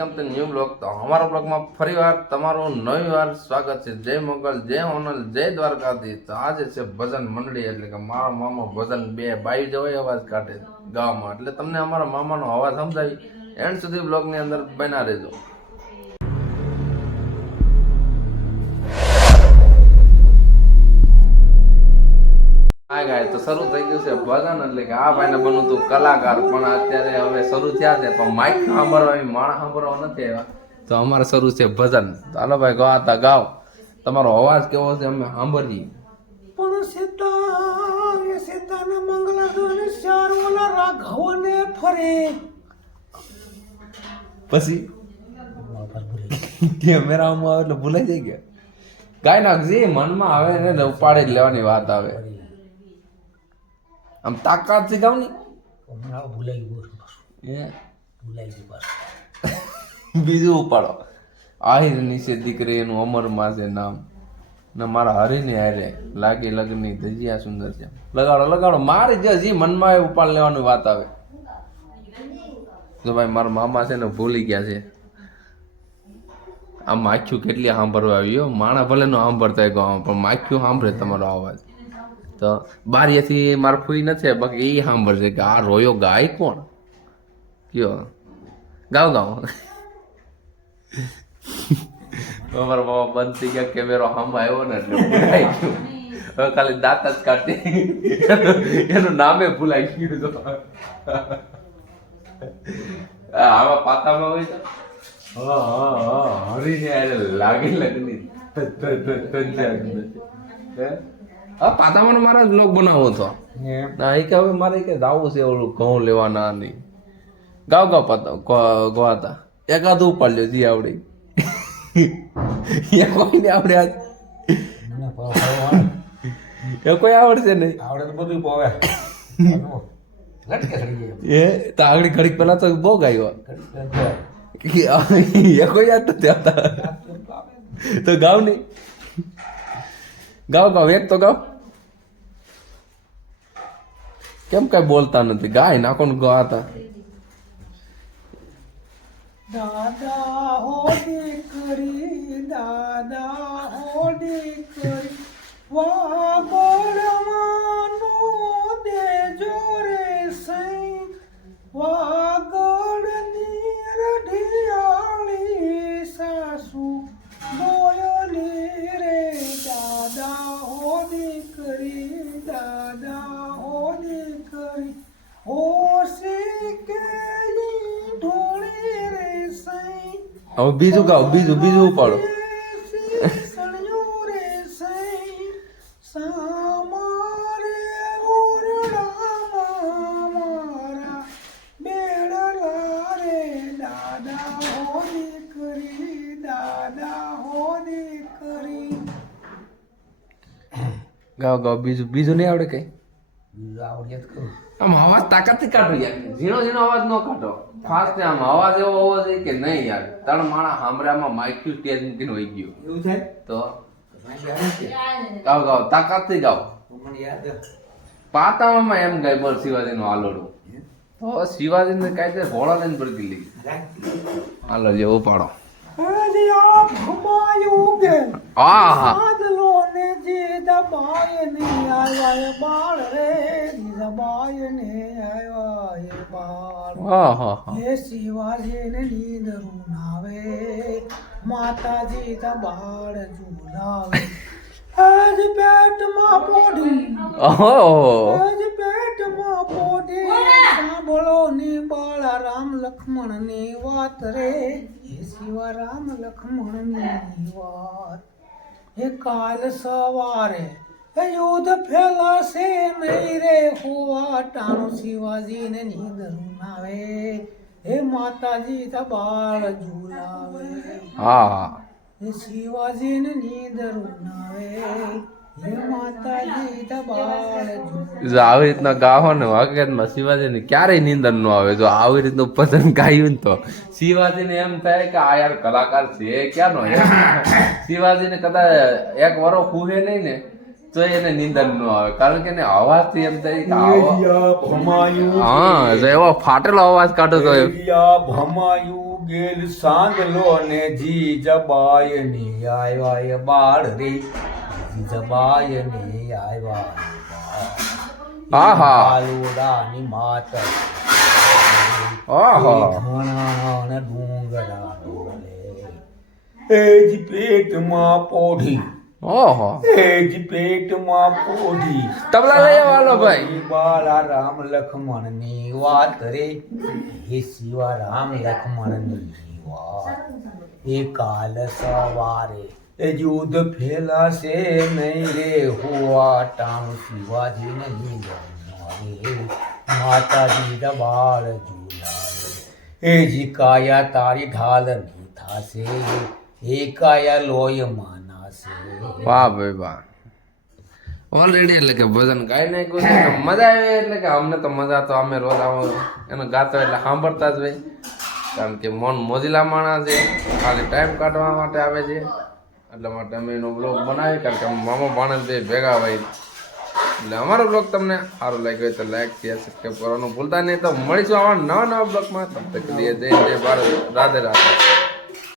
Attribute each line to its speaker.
Speaker 1: Welcome to new blog. તો અમારા બ્લોગમાં ફરી વાર તમારું નવી વાર સ્વાગત છે. જય મોગલ, જય હોનલ, જય દ્વારકાધીશ. તો આજે છે ભજન મંડળી, એટલે કે મારા મામા ભજન બે બાઈ જવાય અવાજ કાઢે ગામમાં. એટલે તમને અમારા મામાનો અવાજ સમજાવી. એન્ડ સુધી બ્લોગની અંદર બના રહેજો. ગાય તો શરૂ થઈ ગયું છે ભજન એટલે કે આ ભાઈને બનવું તું કલાકાર. પણ અત્યારે હવે શરૂ થયા છે પણ માઇક સાંભળવાની માણસ સાંભળવા નથી આવ્યા. તો અમારે શરૂ છે ભજન. ચાલો ભાઈ ગાતા ગાઓ. તમારો અવાજ કેવો છે અમે સાંભળીએ.
Speaker 2: પણ સીતા સીતાના મંગલા ધોને ચાર ઓલા રાઘવને ફરે.
Speaker 1: પછી? કેમેરામાં આવે એટલે ભૂલાઈ જાય ગયા ગાય નાખજે મનમાં આવે ને ઉપાડી જ લેવાની વાત આવે. આમ તાકાતથી ગાવની.
Speaker 2: હમણાં ભૂલાઈ ગયું
Speaker 1: એ
Speaker 2: ભૂલાઈ ગયું પાછું.
Speaker 1: બીજું ઉપાડો. આહિર નીચે દીકરી એનું અમરમાં છે નામ. ને મારા હરીને હારે લાગે લગ્નની ધજિયા સુંદર છે. લગાડો લગાડો. મારે જે મનમાં એ ઉપાડ લેવાની વાત આવે. તો ભાઈ મારા મામા છે ને ભૂલી ગયા છે. આમ માખ્યું કેટલી સાંભળવા આવ્યો માણા ભલે નો સાંભળતા ગામ પણ માખ્યું સાંભળે તમારો અવાજ તો બારીએથી મારા ફૂઈ નથી બાકી એ સાંભળશે કે આ રોયો ગાય કોણ? કયો? ગાવ ગાવ. અમારા બાબા બંધ થઈ ગયા, કેમેરો હામમાં આવ્યો ને એટલે ખાલી દાંત જ કાઢી. એનું નામે ભૂલાઈ ગયું તો. આવા પાતામાં હોય તો? હરીને લાગી લગની હા પાતામાં મારા બ્લોગ બનાવો હતો ના એ કે હવે મારે કે જાવું છે ઓલું ઘઉં લેવાના નહીં ગાવ ગાવ પાતા ગવાતા. એકાદ ઉપાડ લ્યો જી આવડે. એ કોઈ ને આવડે આજ. એ કોઈ આવડશે નહીં.
Speaker 2: આવડે તો બધું પોવે.
Speaker 1: એ તો આગળ ઘડીક પહેલા તો બહુ ગાયો એ કોઈ યાદ નથી આવતા. તો ગાવ નહીં. ગાવ ગાવ, એક તો ગાવ. કેમ કઈ બોલતા નથી? ગાય નાખો ને ગાતા.
Speaker 2: દાદા હો દીકરી, દાદા હો દીકરી વાગડવાનો
Speaker 1: હવે બીજું ગાઓ બીજું બીજું ઉપાડો. ગાઓ ગાઓ બીજું બીજું નહીં આવડે કઈ?
Speaker 2: આવડે કરું
Speaker 1: આમ અવાજ તાકાતથી કાઢો યાર. ઝીણો ઝીણો અવાજ ન કાઢો. ફાસ્ટ આમ. અવાજ એવો હોવો જોઈએ કે નહીં યાર. ત્રણ માણા હાંભળામાં માઇક્યુ સ્ટેજ મૂકીને વહી ગયો.
Speaker 2: એવું થાય?
Speaker 1: તો? ગાવ ગાવ. તાકાતથી ગાવ.
Speaker 2: મને યાદ
Speaker 1: પાતામાં એમ ગાય બોલ શિવાજીનું આલોડું તો શિવાજીને કાંઈ ભોળા લઈને પડતી લઈ હાલો જે ઉપાડો. આહા.
Speaker 2: જે દબાય ને આવ્યા બાળ રે દબાય ને આવ્યા બાળ. હે શિવાજી ને નીંદરું નાવે માતાજી દબાળ ઝુલાવે. આજ પેટમાં પોઢી. આજ પેટમાં પોઢી. સાંભળો ની બાળા રામ લક્ષ્મણની વાત રે. શિવા રામ લક્ષ્મણની વાત. હે કાલ સવારે યુદ્ધ ફેલાશે નહીં રે હોવા શિવાજીને નીંદર આવે હે માતાજી તબાળ ઝુલાવે.
Speaker 1: હા.
Speaker 2: હે શિવાજી ને નીંદર આવે
Speaker 1: જો આવી રીતના ગાવો ને હકીકતમાં શિવાજીને ક્યારેય નીંદર ન આવે જો આવી રીતનું ભજન ગાયું તો શિવાજીને એમ થાય કે આ યાર કલાકાર છે ક્યાંનો એમ શિવાજીને કદાચ એક વરો ખૂહે નહીં ને તો એને નીંદર ન આવે. કારણ કે અવાજ અવાજથી એમ થાય કે હા જો એવો ફાટેલો અવાજ કાઢો તો.
Speaker 2: ભમાયું ગેલ સાંગલો ને જી જબાયની આવ્યા બાળ રે. જી જબાયની આવ્યા
Speaker 1: આહા.
Speaker 2: આલુડાની માતર
Speaker 1: આહા
Speaker 2: ઘણા ડુંગરા એજ પેટમાં પોઢી
Speaker 1: ઓહો
Speaker 2: એજ પેટમાં પોઢી
Speaker 1: તબલા લઈ ભાઈ
Speaker 2: બાળા રામ લખમણની વાત રે હે શિવા રામ લખમણની વાત એ કાલ સવારે યુદ્ધ ફેલાશે નહીં રે હુઆ ટાણ શિવાજી નહીં માતાજી દબાળ ઝુલાવે એ જી કાયા તારી ઢાલ નહીં થાશે એ કાયા લોય માનાશે.
Speaker 1: વાહ ભાઈ વાહ. ઓલરેડી એટલે કે ભજન ગાઈ નાખ્યું છે મજા આવે એટલે કે અમને તો મજા તો અમે રોજ આવો એનો ગાતો એટલે સાંભળતા જ હોય. કારણ કે મન મોજીલા માણસ છે, ખાલી ટાઈમ કાઢવા માટે આવે છે. એટલા માટે અમે એનો બ્લોગ બનાવી કારણ કે મામા ભાણેજ બે ભેગા હોય. એટલે અમારો બ્લોગ તમને સારું લાગ્યો હોય તો લાઈક શેર સબસ્ક્રાઈબ કરવાનું ભૂલતા નહીં. તો મળીશું આવા નવા નવા બ્લોગમાં તમને જય જય ભારત. રાધે રાધે.